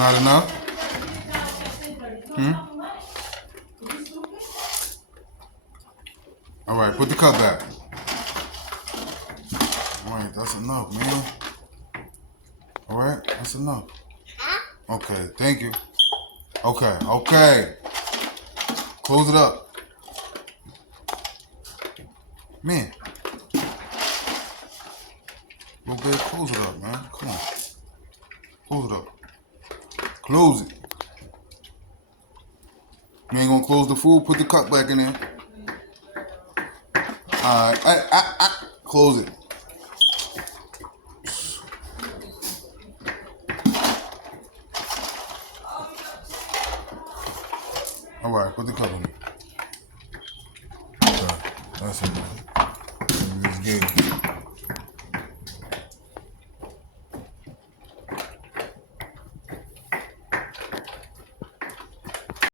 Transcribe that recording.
Not enough? All right, put the cup back. All right, that's enough, man. All right, that's enough. Okay, thank you. Okay. Close it up. Man. Go big, close it up, man. Come on. Close it up. Close it. You ain't gonna close the food, put the cup back in there. Alright, close it. Alright, put the cup in there. Okay, that's it, man. Just gave it.